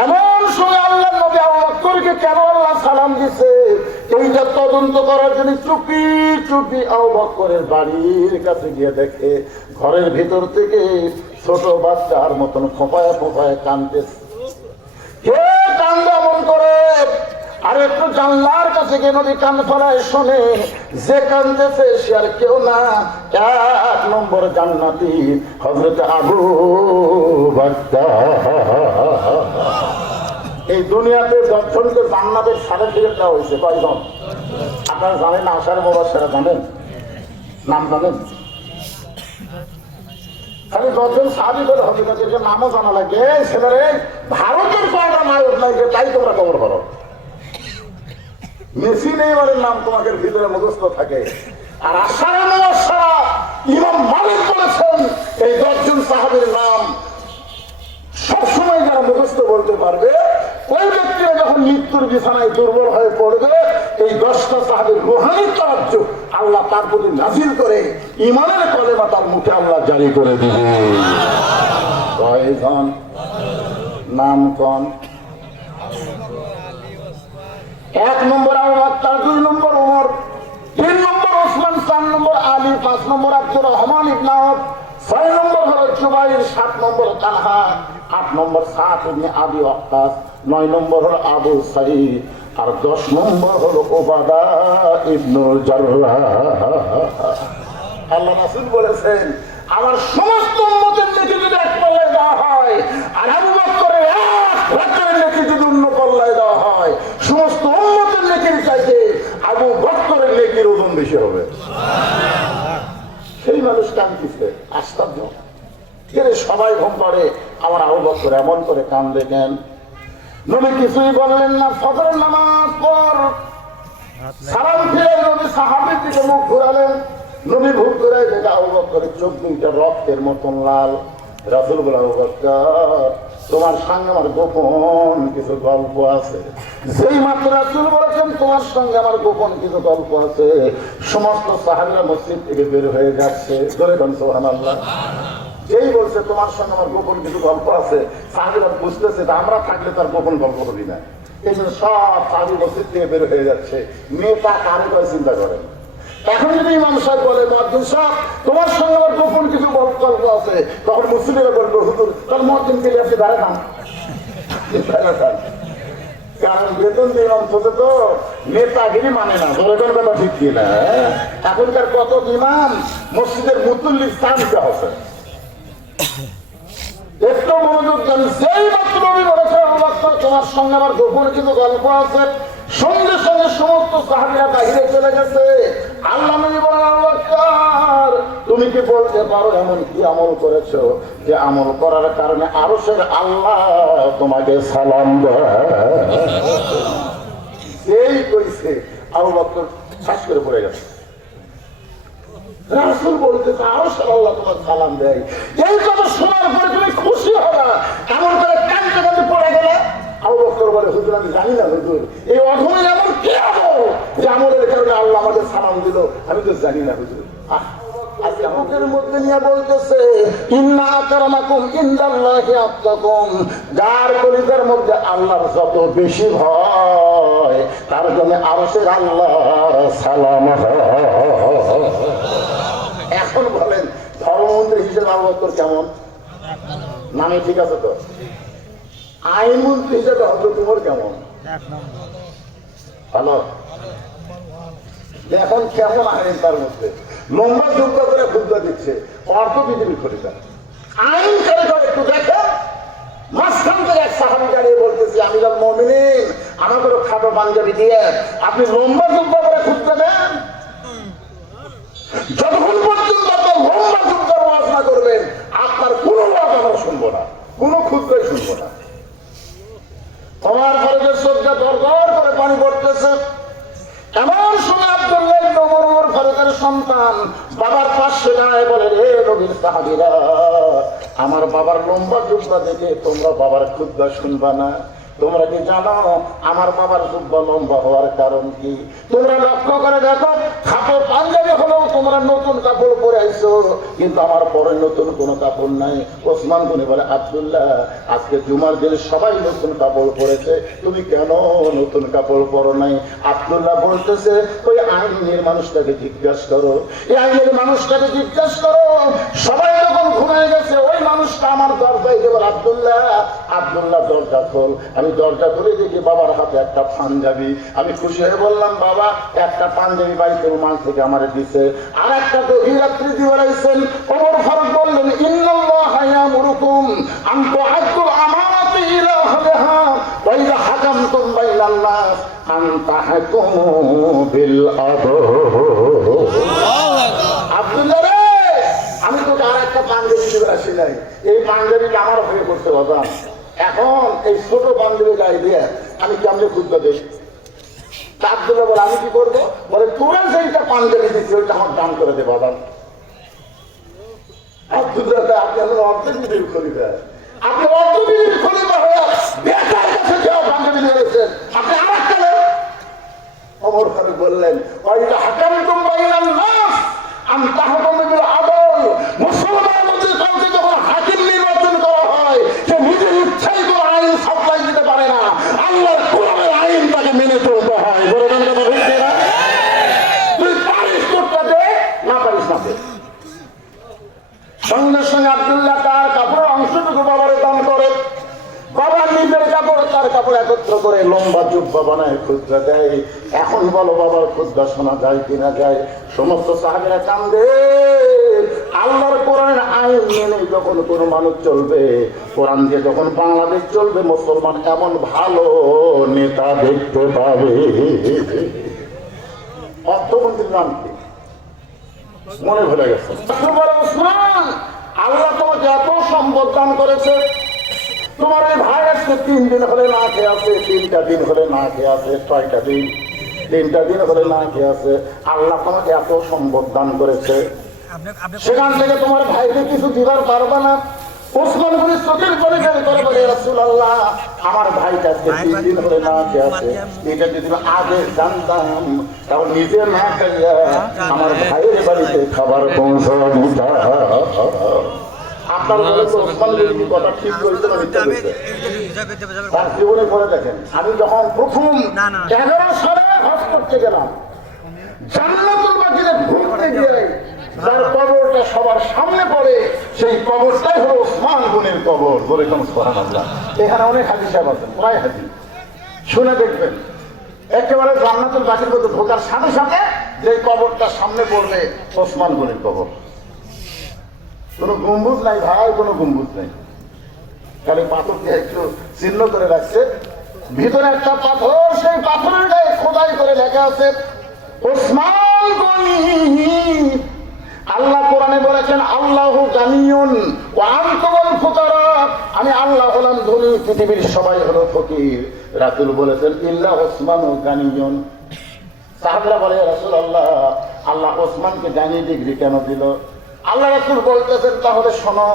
এমন সময় আল্লাহ নবী আবু বকরকে কেন আল্লাহ সালাম দিছে, এইটা তদন্ত করার জন্য চুপি চুপি আবু বকরের বাড়ির কাছে গিয়ে দেখে ঘরের ভিতর থেকে ছোট বাচ্চার মতন ফোঁপায় ফোঁপায় কাঁদতেছে। কে কান্দে এমন করে? আর একটু জানলার কাছে গিয়ে নবী কান ফলায় শোনে, যে কান্দেছে সে আর কেউ না, 1 নম্বর জান্নাতি হযরত আবু বকর। এই দুনিয়াতে 10 জনকে জান্নাতের সার্টিফিকেট দেওয়া হয়েছে। কয়জন আপনারা জানেন না? আশার মুবাশশিরা জানেন? নাম জানেন? খালি 10 জন সাহাবী বলে হবে, তাদেরকে নামও জানা লাগে। ছেলেরে ভারতের কয়টা নায়ক নাই, তাই তোমরা খবর করো। মেসি নেইমারের নাম তোমাদের ভিতরে মুখস্থ থাকে। আর আশার মুবাশশিরা ইমাম মালিক বলেছেন, এই 10 জন সাহাবীর নাম সবসময় যারা মুখস্থ বলতে পারবে, ওই ব্যক্তিরা যখন মৃত্যুর বিছানায় দুর্বল হয়ে পড়বে, এই 10টা সাহাবীর রূহানী তাওয়াজ্জু আল্লাহ তার প্রতি নাযিল করে ঈমানের কলেমা তার মুখে আল্লাহ জারি করে দিবে। কয়জন? নাম কোন? 1 নম্বর আবু বকর, 2 নম্বর ওমর, 3 নম্বর ওসমান, 4 নম্বর আলী, 5 নম্বর আব্দুর রহমান ইবনে আওফ, 6 নম্বর হলো জুবাইর, 7 নম্বর তালহা, 8 নম্বর সাদ ইবনে আবি ওয়াক্কাস, 9 নম্বর হলো আবু সাঈদ, আর 10 নম্বর হলো উবাদা ইবনুল জাররাহ। আল্লাহ রাসূল বলেছেন, আমার সমস্ত উম্মতের নেকি যদি এক পাল্লায় দেওয়া হয়, আর আবু বকরের এক রাতের নেকি যদি অন্য পাল্লায় দেওয়া হয়, সমস্ত উম্মতের নেকির চাইতে আবু বকরের নেকির ওজন বেশি হবে। সেই মানুষ কাঁদতেছে, আশ্চর্য। সবাই ঘুম পড়ে, আমার আবু বকর এমন করে কান্দে কেন? নবী কিছুই বললেন না। ফজরের নামাজ পর সালাম ফিরে নবী সাহাবীর দিকে মুখ ঘুরালেন। নবী মুখ ঘুরাই দেখে আবু বকরের চোখ দুইটা রক্তের মতন লাল। রাসূল বলে, আবু বকর, তোমার সঙ্গে আমার গোপন কিছু গল্প আছে। যেই মাত্র রাসূল বলেছেন তোমার সঙ্গে আমার গোপন কিছু গল্প আছে, সমস্ত সাহাবীরা মসজিদ থেকে বের হয়ে যাচ্ছে। জোরে বলেন সুবহানাল্লাহ। যেই বলছে তোমার সঙ্গে আমার গোপন কিছু গল্প আছে, সাহাবীরা বুঝতেছে আমরা থাকলে তার গোপন গল্প হবে না। এই জন্য সব সাহাবী মসজিদ থেকে বের হয়ে যাচ্ছে। মেয়েটা কারে করে চিন্তা করেন। এখন যদি ইমাম সাহেব বলে, মুয়াজ্জিন সাহেব তোমার সঙ্গে আমার গোপন কিছু গল্প আছে, তখন মুসলিমরা বলবে, হুজুর তার মুয়াজ্জিনকে আপনি দাঁড়ান। কারণ বেতন দিয়ে ইমাম থেকে তো নেতাগিরি মানে না। ধরে কথা ঠিক কি না? এখনকার কত ইমাম মসজিদের মুতুল্লি স্থান দিতে হবে। একটু মনোযোগ দেন। যেই মাত্র নবী বলেছে আবু বকর তোমার সঙ্গে আমার গোপন কিছু গল্প আছে, সঙ্গে সঙ্গে সমস্ত সাহাবীরা বাইরে চলে গেছে। আল্লাহ নবী বলেন, আবু বকর তুমি কি বলতে পারো এমন কি আমল করেছো যে আমল করার কারণে আরশের আল্লাহ তোমাকে সালাম দেয়? এই কইছে আবু বকর শ্বাস করে পড়ে গেছে। রাসূল বলতেছে আরশের আল্লাহ তোমার সালাম দেয়। এই কথা শোনার পরে তুমি খুশি হবা, এমন করে কাঁদতে কাঁদতে পড়ে গেলে। আবু বকর বলে, হুজুর আমি জানি না হুজুর, এই অধমে এমন কি আমল যে আমলের কারণে আল্লাহ আমাদের সালাম দিল, আমি তো জানি না হুজুর। আজকে বুকের মধ্যে নিয়ে বলতেছে ইন্না আকরামাকুম ইনদাল্লাহি আতকাকুম, যার কলিজার মধ্যে আল্লাহর যত বেশি ভয় তার জন্য আরশের আল্লাহর সালাম হয়। এখন বলেন ধর্মমন্ত্রী হিসেবে আবু বকর কেমন? নামে ঠিক আছে তো? আইনমন্ত্রী হিসেবে হযরত ওমর কেমন? ভালো। এখন কেমন আইন তার মধ্যে লম্বা যুদ্ধ করে খুদ্া দিচ্ছে, অর্থ পৃথিবীর খরিদা আইন করে করে একটু দেখো। মাঝখান থেকে এক সাহাবী দাঁড়িয়ে বলতেছি আমিরুল মুমিনিন আমাকে খাটো পাঞ্জাবি দিয়ে আপনি লম্বা যুদ্ধ করে খুদ্া দেন, যতক্ষণ পর্যন্ত আপনার লম্বা যুদ্ধ ওয়াজ না করবেন আপনার কোনো ওয়াজ আমরা শুনবো না, কোনো খুদ্াই শুনবো না। তোমার ফারুকের চোখটা দরদর করে পানি পড়তেছে। এমন সময় আব্দুল্লাহ ইবনে ওমর ফারুকের সন্তান বাবার পাশে দাঁড়ায় বলে, হে নবীর সাহাবীরা, আমার বাবার লম্বা জুব্বা দেখে তোমরা বাবার খুতবা শুনবা না? তোমরা কি জানো আমার বাবার জুব্বা লম্বা হওয়ার কারণ কি? তোমরা লক্ষ্য করে দেখো, খাটো পাঞ্জাবি হলেও তোমরা নতুন কাপড় পরে আইছো, কিন্তু আমার পরে নতুন কোনো কাপড় নাই। ওসমান গনি বলে, আব্দুল্লাহ আজকে জুমার দিন সবাই নতুন কাপড় পরেছে, তুমি কেন নতুন কাপড় পরো নাই? আব্দুল্লাহ বলতেছে, ওই আইনের মানুষটাকে জিজ্ঞাসা করো, এই আইনের মানুষটাকে জিজ্ঞাসা করো, সবাই যখন ঘুমায় গেছে ওই মানুষটা আমার দরজায় গিয়ে বলে, আব্দুল্লাহ আব্দুল্লাহ দরজা খোল। আমি দরজা খুলে দেখি বাবার হাতে একটা পাঞ্জাবি। আমি খুশি হয়ে বললাম, বাবা একটা পাঞ্জাবি বাইতুল মাল থেকে আমারে দিছে, আর একটা গভীর রাত্রি দিয়ে বেড়াইছেন। ওমর ফারুক বললেন, ইন্নাল্লাহা ইয়ামুরুকুম আন তুআদ্দুল আমানাতি ইলা আহলিহা ওয়া ইযা হাকামতুম বাইনান নাস আন তাহকুমু বিল আদল। আব্দুল্লাহ রে, আমি তোকে আর একটা পাঞ্জাবি দিয়ে আসি নাই, এই পাঞ্জাবিটা আমার হয়ে করতে বাবা। এখন এই ছোট পাঞ্জাবি গায়ে দিয়ে আমি কেমনে খুঁজতে দেই? আব্দুল্লাহ বলে, আমি কি করবো? বলে, তোরা যেইটা পাঞ্জাবি দিচ্ছি ওইটা আমার দান করে দে বাবা। আব্দুল্লাহ, আপনি এখন অর্থনীতির খলিফা, আপনি অর্থনীতির খলিফা হয়ে বেকার কাছে কেউ পাঞ্জাবি দিয়েছেন, আপনি আর একটা লোক। ওমর ফারুক বললেন, ওইটা হাকামতুম বাইনান নাস আন তাহকুমু বিল আদল। মুসলমানের মধ্যে কাউকে যখন হাকিম নির্বাচন করা হয়, সে নিজের ইচ্ছাই কোনো আইন সাপ্লাই দিতে পারে না, আল্লাহর কোরআনের আইন তাকে মেনে চলতে হয়। বলবেন কথা বলছি না? তুই পারিস করতে দে, না পারিস না দে। সঙ্গে সঙ্গে আব্দুল্লাহ তার কাপড়ের অংশটুকু বাবারে দান করে, বাবা নিজের কাপড় তার কাপড় একত্র করে লম্বা জুব্বা বানায় খুদ্া দেয়। এখন বলো বাবার খুদ্া শোনা যায় কিনা যায়? সমস্ত সাহাবীরা কান্দে। আল্লাহর কোরআনের আইন মেনে যখন কোনো মানুষ চলবে, কোরআন দিয়ে যখন বাংলাদেশ চলবে, মুসলমান এমন ভালো নেতা দেখতে পাবে। অর্থমন্ত্রীর নাম কি মনে ভুলে গেছে? ওসমান, আল্লাহ তোমাকে এত সম্পদ দান করেছে, তোমার এই ভাই আজকে 3 দিন হলে না খেয়ে আছে, 3টা দিন হলে না খেয়ে আছে, 6টা দিন, 3টা দিন হলে না খেয়ে আছে। আল্লাহ তোমাকে এত সম্পদ দান করেছে, সেখান থেকে তোমার ভাইকে কিছু দিবার পারবা না? ওসমান গনি চোখের করে গেল করে বলে, রাসূলুল্লাহ আমার ভাইটা আজকে 3 দিন হলে না খেয়ে আছে, এটা যদি আগে জানতাম তাহলে নিজে না খাইয়া আমার ভাইয়ের বাড়িতে খাবার পৌঁছানো দিতাম। আপনার বলে তো ওসমান গনি কথা ঠিক করেছে না মিথ্যা করেছে? তার জীবনে করে দেখেন, আমি যখন প্রথম 11 সালে হজ করতে গেলাম, জান্নাতুল বাকিতে ঘুরতে গিয়ে যার কবরটা সবার সামনে পড়ে, সেই কবরটাই হলো ওসমান গনির কবর। বলে কোন সুবহানাল্লাহ। এখানে অনেক হাজি সাহেব আছেন, প্রায় হাজি, শুনে দেখবেন একেবারে জান্নাতুল বাকির মধ্যে ঢোকার সাথে সাথে যে কবরটা সামনে পড়বে ওসমান গনির কবর। কোনো গম্বুজ নাই ভাই, কোনো গম্বুজ নাই, খালি পাথরকে একটু চিহ্ন করে রাখছে। ভিতরে একটা পাথর, সেই পাথরের গায়ে খোদাই করে লেখা আছে ওসমান গনি। আল্লাহ কোরআনে বলেছেন, আল্লাহু গানিয়ুন ওয়া আনতুমুল ফুকারা, আমি আল্লাহ হলাম ধনী, পৃথিবীর সবাই হলো ফকির। রাসূল বলেছেন, ইল্লা ওসমান গানিয়ুন। সাহাবারা বলে, ইয়া রাসূলুল্লাহ আল্লাহ ওসমানকে গানি ডিগ্রি কেন দিল? আল্লাহ রাসূল বলতেছেন, তাহলে শোনো,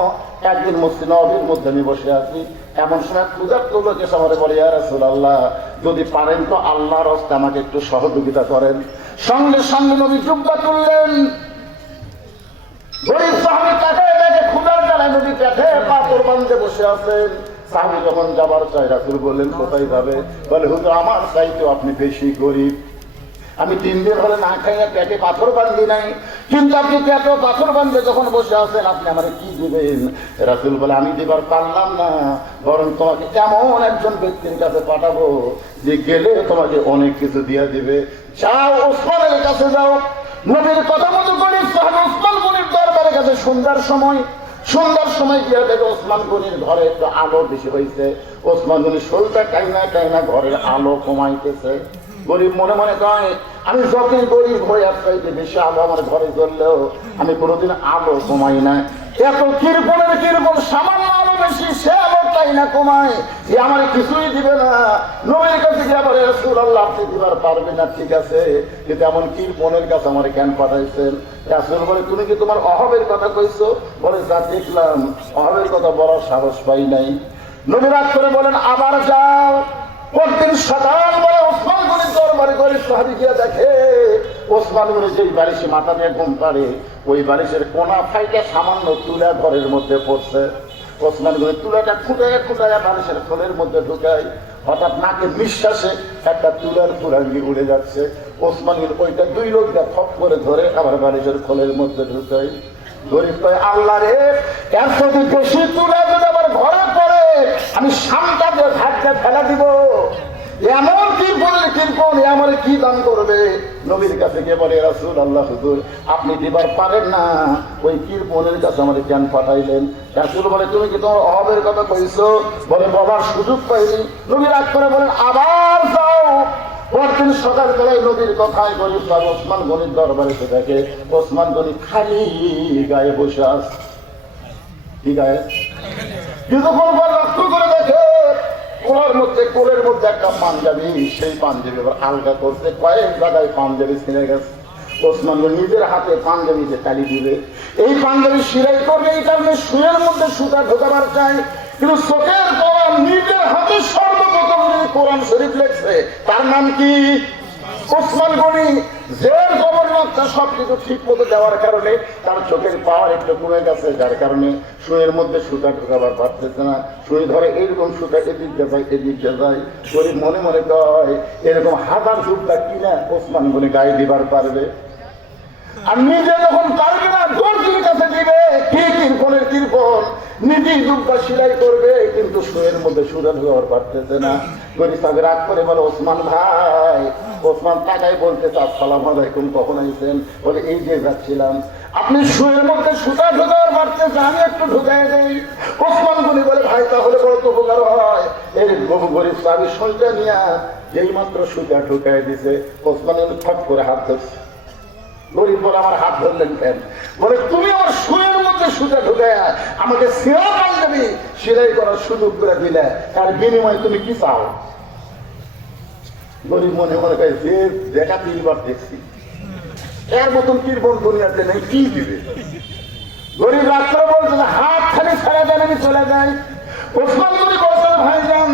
একদিন মসজিদ নববীর মধ্যে আমি বসে আছি, এমন সময় ক্ষুধার্ত লোক এসে আমাকে বলে, ইয়া রাসূলুল্লাহ যদি পারেন তো আল্লাহর রাস্তে আমাকে একটু সহযোগিতা করেন। সঙ্গে সঙ্গে নবী জুব্বা তুললেন, আছেন। সাহাবী যখন যাবার চাই, রাসূল বললেন কোথায় যাবে? বলে হুজুর আমার চাইতে আপনি বেশি গরিব, আমি 3 দিন হলে না খাইয়া পেটে পাথর বান্ধি নাই, কিন্তু আপনি পেটে পাথর বান্ধে যখন বসে আছেন আপনি আমার কি দিবেন? রাসূল বলে আমি দিবার পারলাম না, বরং তোমাকে এমন একজন ব্যক্তির কাছে পাঠাবো যে গেলে তোমাকে অনেক কিছু দিয়ে দিবে। যাও ওসমানের কাছে যাও। নবীর কথা মতো করে সাহাবা ওসমান গনির দরবারের কাছে সন্ধ্যার সময় গিয়ে দেখে ওসমান গনির ঘরে একটু আলো বেশি হয়েছে। ওসমান গনি শোলটা টাইনা ঘরের আলো কমাইতেছে। গরিব মনে মনে কয় আমি যতই গরিব হয়ে চাইতে বেশি আলো আমার ঘরে জ্বললেও আমি কোনোদিন আলো কমাই না। এত কিরপণ সামান্য আলো বেশি, সে আলো তাই না কমায়, এ আমার কিছুই দিবে না। নবীর কাছে গিয়ে আবার রাসূলুল্লাহ আপনি দিবার পারবে না, ঠিক আছে, কিন্তু এমন কিরপণের কাছে আমার কেন পাঠাইছেন? রাসূল বলে তুমি কি তোমার অভাবের কথা কইছো? বলে যা দেখলাম অভাবের কথা বলার সাহস পাই নাই। নবী রাগ করে বলেন আবার যাও। পরদিন সকালবেলা ওসমান গনির দরবারে করে সাহাবী গিয়া দেখে ওসমান গনি যেই বালিশে মাথা দিয়ে ঘুম পাড়ে ওই বালিশের কোনা ফাইটা সামান্য তুলা ঘরের মধ্যে পড়ছে। ওসমান গনি তুলাটা খুঁটাইয়া বালিশের খোলের মধ্যে ঢুকায়। হঠাৎ নাকের নিঃশ্বাসে একটা তুলার ফুরাঙ্গি উড়ে যাচ্ছে। ওসমান গনি ওইটা 2 লোক দিয়ে ফপ করে ধরে আবার বালিশের খোলের মধ্যে ঢুকায়। গরিব কয় আল্লাহ রে, এর যদি বেশি তুলা যদি আমার ঘরে পড়ে আমি সামটা দিয়ে ধাক্কা ফেলা দিব। এমন কিরপণ আমার কি দান করবে? নবীর কাছে গিয়ে বলে রাসূলুল্লাহ হুজুর আপনি দিবার পারেন না, ওই কিরপণের কাছে আমাদের কেন পাঠাইলেন? রাসূল বলে তুমি কি তোমার অভাবের কথা কইছো? বলে বাবার সুযোগ পাইনি। নবী রাগ করে বলেন আবার যাও। পরদিন সকালবেলায় নবীর কথায় গরিব সাহেব ওসমান গনির দরবারে এসে দেখে ওসমান গনি খালি গায়ে বসে আছে। কি গায়ে? কিছুক্ষণ পর লক্ষ্য করে দেখে কোলের মধ্যে একটা পাঞ্জাবি, সেই পাঞ্জাবি আবার আলগা করতে কয়েক জায়গায় পাঞ্জাবি ছিঁড়ে গেছে। ওসমান গনি নিজের হাতে পাঞ্জাবিতে তালি দিবে, এই পাঞ্জাবি সিলাই করবে, এই কারণে শুয়ের মধ্যে সুতা ঢোকাবার চাই, কিন্তু চোখের পর নিজের হাতে সর্বপ্রথম কোরআন শরীফ লেখছে। তার নাম কি? ওসমান গনি। জের গভর্নরটা সবকিছু ঠিক মতো দেওয়ার কারণে তার চোখের পাওয়ার একটু কমে গেছে, যার কারণে শুয়ের মধ্যে সুতা ঢোকাবার পারতেছে না। শুয়ে ধরে এইরকম সুতা এদিক দিয়ে যায়। গরিব মনে মনে কয় এরকম 1000 সুতা কিনা ওসমান গনি গায়ে দিবার পারবে, আর নিজে যখন পারবে না দর্জির কাছে দিবে। কি কিরপণ নিজেই দুব্বা সিলাই করবে, কিন্তু শুয়ের মধ্যে সুতা ঢোকাবার পারতেছে না। গরিব সাহেব রাগ করে বলে ওসমান ভাই, ওসমান তাকাই বলতেছে আসসালামু আলাইকুম, কখন আইছেন? বলে এই যে যাচ্ছিলাম। আপনি শুয়ের মধ্যে সুতা ঢোকাবার পারতেছে, আমি একটু ঢুকাই দেই। ওসমান গনি বলে ভাই তাহলে বড় উপকার হয়। এই গরিব সাহেব সুইটা নিয়ে যেই মাত্র সুতা ঢুকাই দিছে ওসমান ফট করে হাত ধরছে। গরিব বলে আমার হাত ধরলেন কেন? বলে তুমি আমার শুয়ের মধ্যে সুতা ঢুকায় আমাকে সেরা পাঞ্জাবি সেলাই করার সুযোগ করে দিলে, তার বিনিময়ে তুমি কি চাও? গরিব মনে মনে করে যে দেখা 3 বার দেখছি, এর মতন কিরপণ দুনিয়াতে নেই, কি দিবে? গরিব রাত্রে বলছে হাত খালি ছাড়া দেন আমি চলে যাই। ওসমান গনি বলছেন ভাইজান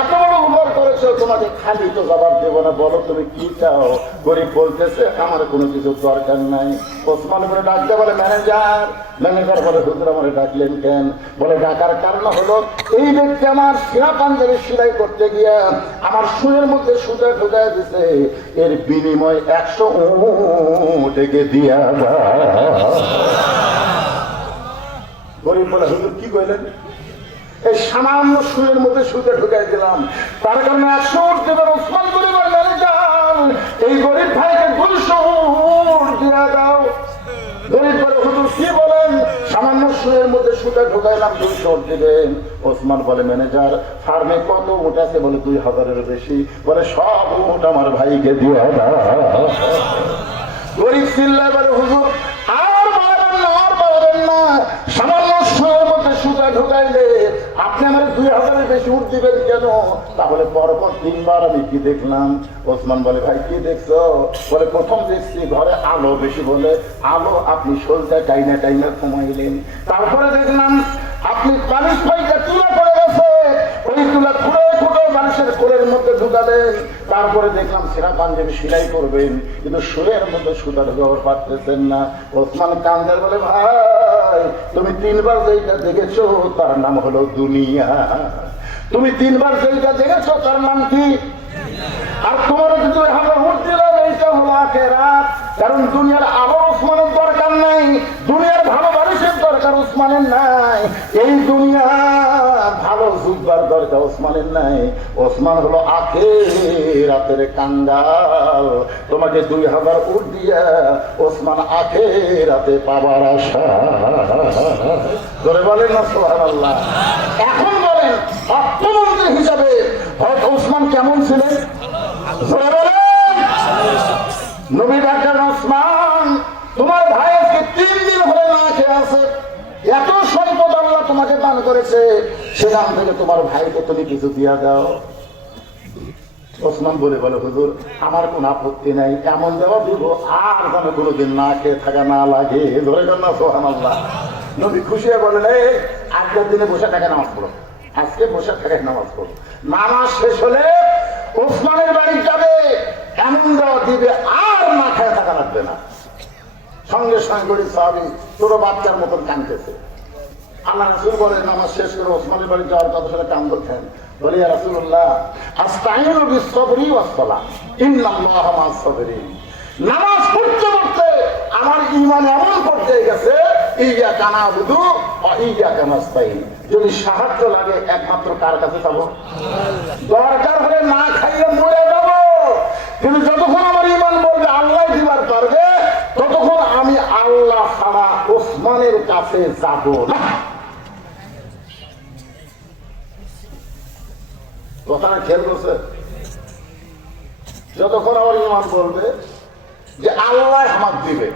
এত বড় উপকার করেছো, তোমাকে খালি তো জবাব দেবো না, বলো তুমি কি চাও? গরিব বলতেছে আমার কোনো কিছু দরকার নাই। ওসমান গনি ডাকতে বলে ম্যানেজার বলে হুজুর আমারে ডাকলেন কেন? বলে ডাকার কারণ হলো এই ব্যক্তি আমার সিরা পাঞ্জাবি সেলাই করতে গিয়ে আমার শুয়ের মধ্যে সুতা ঢুকায় দিছে, এর বিনিময় 100 উট দিয়া দাও। গরিব বলে হুজুর কি কইলেন? এই সামান্য শুয়ের মধ্যে সুতা ঢুকাই দিলাম, তার কারণে 100 উট দেবেন। ওসমান গনি বলে ম্যানেজার এই গরিব ভাইকে 200 উট দিয়া দাও। গরিব বলে হুজুর কি বলেন? সামান্য শুয়ের মধ্যে সুতা ঢুকাইলাম, 200 উট দিবেন। ওসমান বলে ম্যানেজার ফার্মে কত উট আছে? বলে 2000-এর বেশি। বলে সব উট আমার ভাইকে দিয়া দাও। গরিব চিল্লায় বলে হুজুর আর পারবেন না, সামান্য শুয়ের মধ্যে সুতা ঢুকাইলে আপনি আমার 2000-এর বেশি উঠ দিবেন কেন? তাহলে পরপর 3 বার আমি কি দেখলাম? ওসমান বলে ভাই কি দেখছো? বলে প্রথম দেখছি ঘরে আলো বেশি, বলে আলো আপনি শোলটা টাইনা কমাইলেন। তারপরে দেখলাম আপনি বালিশ ভাইটা তুলা পড়ে গেছে, ওই তুলা খুঁড়ে মানুষের কোলের মধ্যে ঢুকালেন। তারপরে দেখলাম সেরা পাঞ্জাবি সেলাই করবেন, কিন্তু শুয়ের মধ্যে সুতা ঢুকাবার পারতেছেন না। ওসমান কান্দের বলে ভাই তুমি 3 বার যেটা দেখেছো তার নাম হলো দুনিয়া। তুমি 3 বার যেটা দেখেছো তার নাম কি? আর তোমার যদি আমরা ভোট দিলাম এইটা হলো আখেরাত। কারণ দুনিয়ার আবার ওসমানের দরকার নাই, দুনিয়ার ভালো মানুষের দরকার ওসমানের নাই, এই দুনিয়া ভালো জুব্বার দরকার ওসমানের নাই। ওসমান হলো আখেরাতের কাঙ্গাল। তোমাকে 2000 উট দিয়া ওসমান আখেরাতে পাবার আশা। ধরে বলেন না সুবহানাল্লাহ। এখন বলেন অর্থমন্ত্রী হিসাবে হয়তো ওসমান কেমন ছিলেন? ধরে বলেন। নবী ডাক্তার ওসমান, তোমার ভাই আজকে 3 দিন হলে না খেয়ে আছে, এত সম্পদ আল্লাহ তোমাকে দান করেছে, সেখান থেকে তোমার ভাইকে তুমি কিছু দিয়া দাও। ওসমান বলে বলে হুজুর আমার কোন আপত্তি নাই, এমন দেওয়া দিব আর যেন কোনোদিন না খেয়ে থাকা না লাগে। ধরে দেন না সুবহানাল্লাহ। নবী খুশি হয়ে বলেন এই আজকের দিনে বসে থাকে নামাজ পড়ো, আজকে বসে থাকে নামাজ পড়ো। নামাজ শেষ হলে ওসমানের বাড়ি যাবে, এমন দেওয়া দিবে আর না খেয়ে থাকা লাগবে না। সঙ্গে সঙ্গে করে সাহাবী ছোট বাচ্চার মতন কাঁদতেছে। আল্লাহ রাসূল বলে নামাজ শেষ করে ওসমানের বাড়ি যাওয়ার কথা শুনে কান ধরছেন। বলি ইয়া রাসূলুল্লাহ আস্তাইনু বিস-সাবরি ওয়াস-সালাহ ইন্নাল্লাহা মা'আস-সাবিরিন। নামাজ পড়তে পড়তে আমার ঈমান এমন পর্যায়ে গেছে ইয়্যাকা না'বুদু ওয়া ইয়্যাকা নাস্তাইন। যদি সাহায্য লাগে একমাত্র কার কাছে যাব? দরকার হলে না খাইয়ে মরে যাব, কিন্তু যতক্ষণ আমার ঈমান বলবে আল্লাহ দিবার পারবে ততক্ষণ আমি আল্লাহ ছাড়া ওসমানের কাছে যাব না। কথাটা খেয়াল করছে? যতক্ষণ আমার ঈমান বলবে যে আল্লাহ আমাকে দিবে,